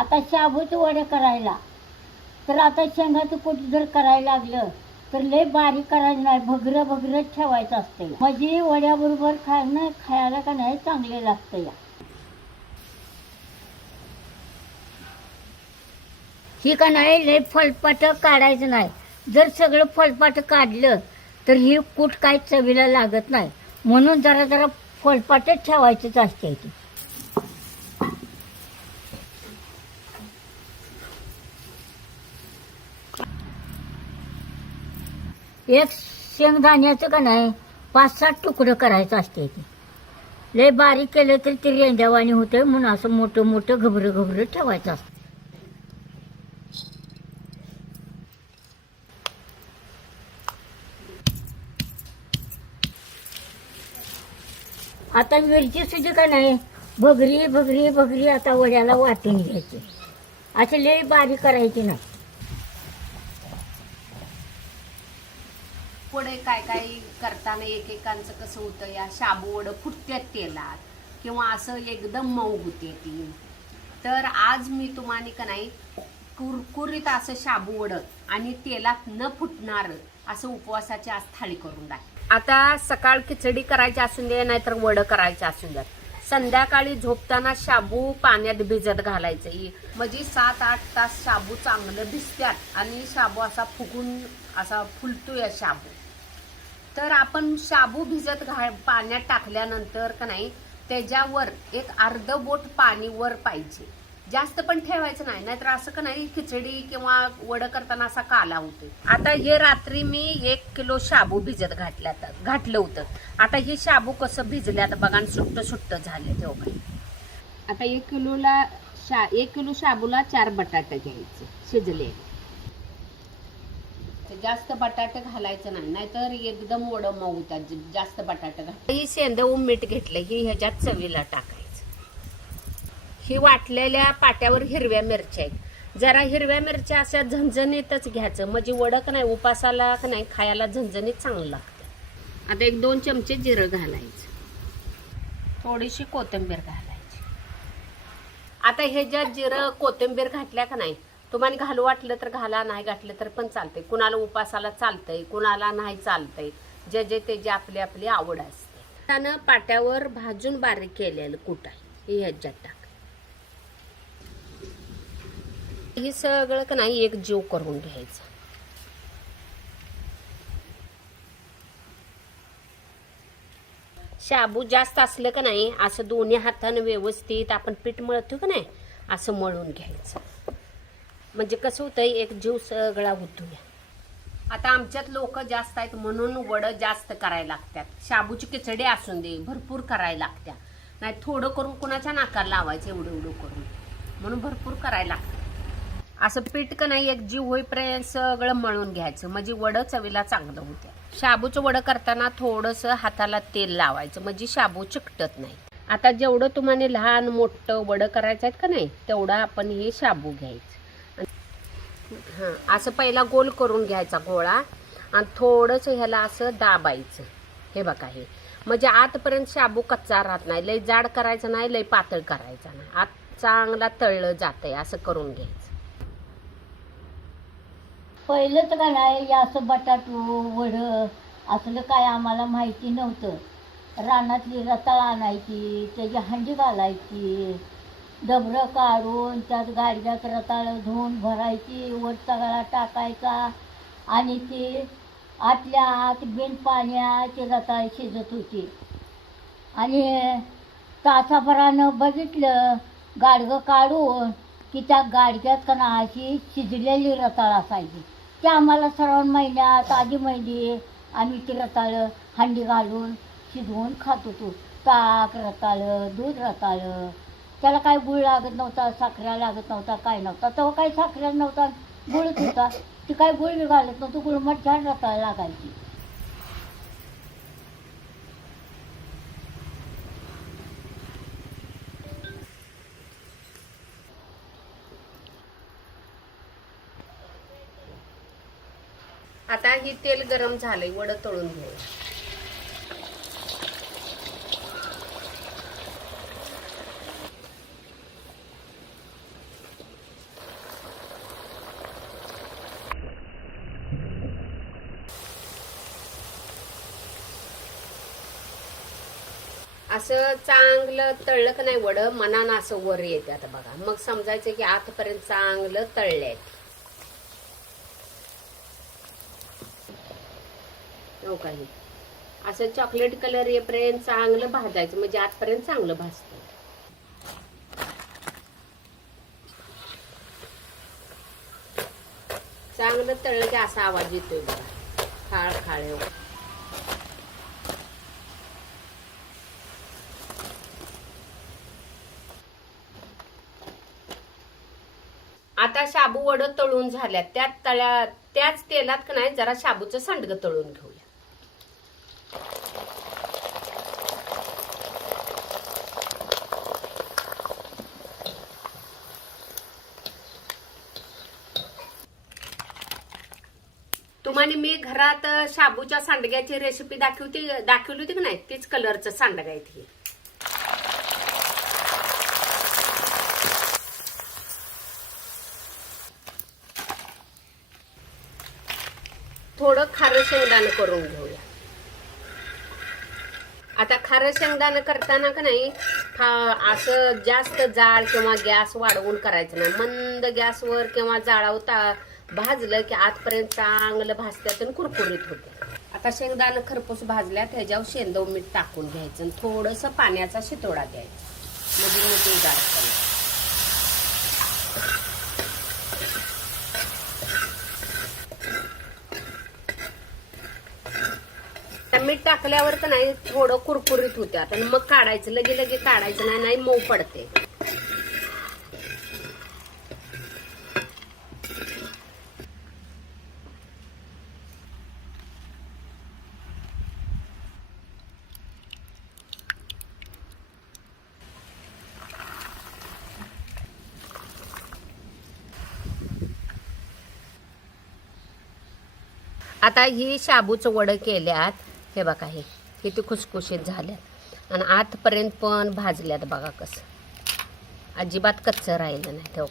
आता शाबूचे वडे करायला. तर आता शेंगाचं कूट जर करायला लागलं तर लय बारीक करायचं नाही भगरं भगरं ठेवायचं असते म्हणजे वड्याबरोबर खाणं खायला का नाही चांगले लागतं या. ही का नाही लय फलपाट काढायचं नाही. जर सगळं फलपाट काढलं तर ही कूट काय चवीला लागत नाही. म्हणून जरा जरा फलपाटच ठेवायचंच असते एक शेंगदाण्याचं का नाही पाच सात तुकडं करायचं असते ते. लय बारीक केलं तर ते रेंद्यावाणी होते म्हणून असं मोठं मोठं घबरं घबरं ठेवायचं असतं आता मिरची सुद्धा का नाही भगरी भगरी भगरी आता वड्याला वाटून घ्यायची. असे लय बारीक करायची नाही. पुढे काय काय करताना एकेकांचं कसं होतं? या शाबू वडं फुटत्यात तेलात किंवा असं एकदम मऊ होते ती. तर आज मी तुम्हाला का नाही कुरकुरीत असं शाबू वडं आणि तेलात न फुटणार असं उपवासाची आज थाळी करून दाखव आता सकाळ खिचडी करायची असून दे नाहीतर वडं करायचे असून द्या. संध्याकाळी झोपताना शाबू पाण्यात भिजत घालायचं. म्हणजे सात आठ तास शाबू चांगलं भिजत्यात आणि शाबू असा फुगून असा फुलतोय शाबू. तर आपण शाबू भिजत घा पाण्यात टाकल्यानंतर का नाही त्याच्यावर एक अर्ध बोट पाणी वर पाहिजे. जास्त पण ठेवायचं नाही नाहीतर असं का नाही खिचडी किंवा वड करताना असा काला होतो आता हे रात्री मी एक किलो शाबू भिजत घातल्यात घातलं होतं. आता हे शाबू कसं भिजल्यात बघा आणि सुट्ट सुट्ट झाले तेव्हा आता एक किलोला शा एक किलो शाबूला चार बटाटे घ्यायचे शिजले जास्त बटाटे घालायचं नाही नाहीतर एकदम वडं होतात जास्त बटाटे घाल. ही सेंदव मीठ घेतलं ही ह्याच्यात चवीला टाकायचं. ही वाटलेल्या पाट्यावर हिरव्या मिरच्या आहेत. जरा हिरव्या मिरच्या अशा झणझणीतच घ्यायचं म्हणजे वडक नाही उपासाला का नाही खायला झणझणीत चांगलं लागतं. आता एक दोन चमचे जिरं घालायचं. थोडीशी कोथिंबीर घालायची. आता हे ज्या जिरं कोथिंबीर घातल्या का नाही तुम्हाला घालू वाटलं तर घाला नाही घातलं तर पण चालतंय. कुणाला उपासाला चालतंय कुणाला नाही चालतंय. जे जे ते जे आपली आपली आवड असते. त्यानं पाट्यावर भाजून बारीक केलेलं कुठं आहे हे ह्याच्यात टाक. हे सगळं का नाही एक जीव करून घ्यायचं. शाबू जास्त असलं का नाही असं दोन्ही हातानं व्यवस्थित आपण पीठ मळतो का नाही असं मळून घ्यायचं. म्हणजे कसं होतं एक जीव सगळा होतो आता आमच्यात लोक जास्त आहेत म्हणून वडं जास्त करायला लागतात. शाबूची खिचडी असून दे भरपूर करायला लागत्या. नाही थोडं करून कुणाच्या नाकार लावायचं एवढं एवढं करून. म्हणून भरपूर करायला लागतं असं पीठ का नाही एक जीव होईपर्यंत सगळं मळून घ्यायचं. म्हणजे वडं चवीला चांगलं होतं शाबूचं वडं करताना थोडंसं हाताला तेल लावायचं. म्हणजे शाबू चिकटत नाही. आता जेवढं तुम्हाला लहान मोठं वडं करायचं आहेत का नाही तेवढं आपण हे शाबू घ्यायचं. हां असं पहिला गोल करून घ्यायचा गोळा आणि थोडंसं ह्याला असं दाबायचं. हे बघा हे. म्हणजे आतपर्यंत शाबू कच्चा राहत नाही लय जाड करायचं नाही लय पातळ करायचा नाही. आत चांगला तळलं जातंय असं करून घ्यायचं. पहिलं तर काय नाही असं बटाटू वड असलं काय आम्हाला माहिती नव्हतं. रानातली रताळ आणायची त्याची हंडी घालायची डबरं काढून त्यात गाडग्यात रताळं धुवून भरायची वर तगाळा टाकायचा आणि ती आतल्या आत बिन पाण्याची रताळ शिजत होती. आणि तासाभरानं बघितलं गाडगं काढून की त्या गाडग्यात कणा अशी शिजलेली रताळ असायची. ते आम्हाला श्रावण महिन्यात आधी महिने आम्ही ती रताळं हंडी घालून शिजवून खात होतो. ताक रताळ दूध रताळं त्याला काय गुळ लागत नव्हता साखऱ्या लागत नव्हता काय नव्हता. तेव्हा काही साखऱ्या नव्हता गुळच होता. ती काय गुळ बी घालत नव्हतं गुळमट छान रताळ लागायची. आता ही तेल गरम झालंय वड तळून घेऊ असं चांगलं तळलं का नाही वड मनानं असं वर येते आता बघा. मग समजायचं की आतापर्यंत चांगलं तळले हो काही असं चॉकलेट कलर येपर्यंत चांगलं भाजायचं म्हणजे आतपर्यंत चांगलं भाजतं. चांगलं तळलं की असा आवाज येतोय बघा. खाळ खाळ आता शाबू वड तळून झाल्या त्यात तळ्या त्याच तेलात का नाही जरा शाबूचं सांडगं तळून घेऊया. तुम्हाला मी घरात शाबूच्या सांडग्याची रेसिपी दाखवती दाखवली होती की नाही? तीच कलरचं सांडगा आहे थोडं खारं शेंगदाणं करून घेऊया. आता खारं शेंगदाणं करताना का नाही असं जास्त जाळ किंवा गॅस वाढवून करायचं नाही. मंद गॅसवर किंवा जाळावता भाजलं की आतपर्यंत चांगलं भाजत्यात आणि कुरकुरीत होते आता शेंगदाणं खरपूस भाजल्या त्याच्यावर शेंदव मीठ टाकून घ्यायचं आणि थोडंसं पाण्याचा शितोडा द्यायचा. म्हणजे मोठी गार मीठ टाकल्यावर तर नाही थोडं कुरकुरीत होत्या आणि मग काढायचं लगे लगे काढायचं नाही नाही मऊ पडते. आता ही शाबूचं वडं केल्यात. हे बघा हे. किती खुसखुशीत झाल्यात आणि आतपर्यंत पण भाजल्यात बघा कसं. अजिबात कच्चं राहिलं नाही. तेव्हा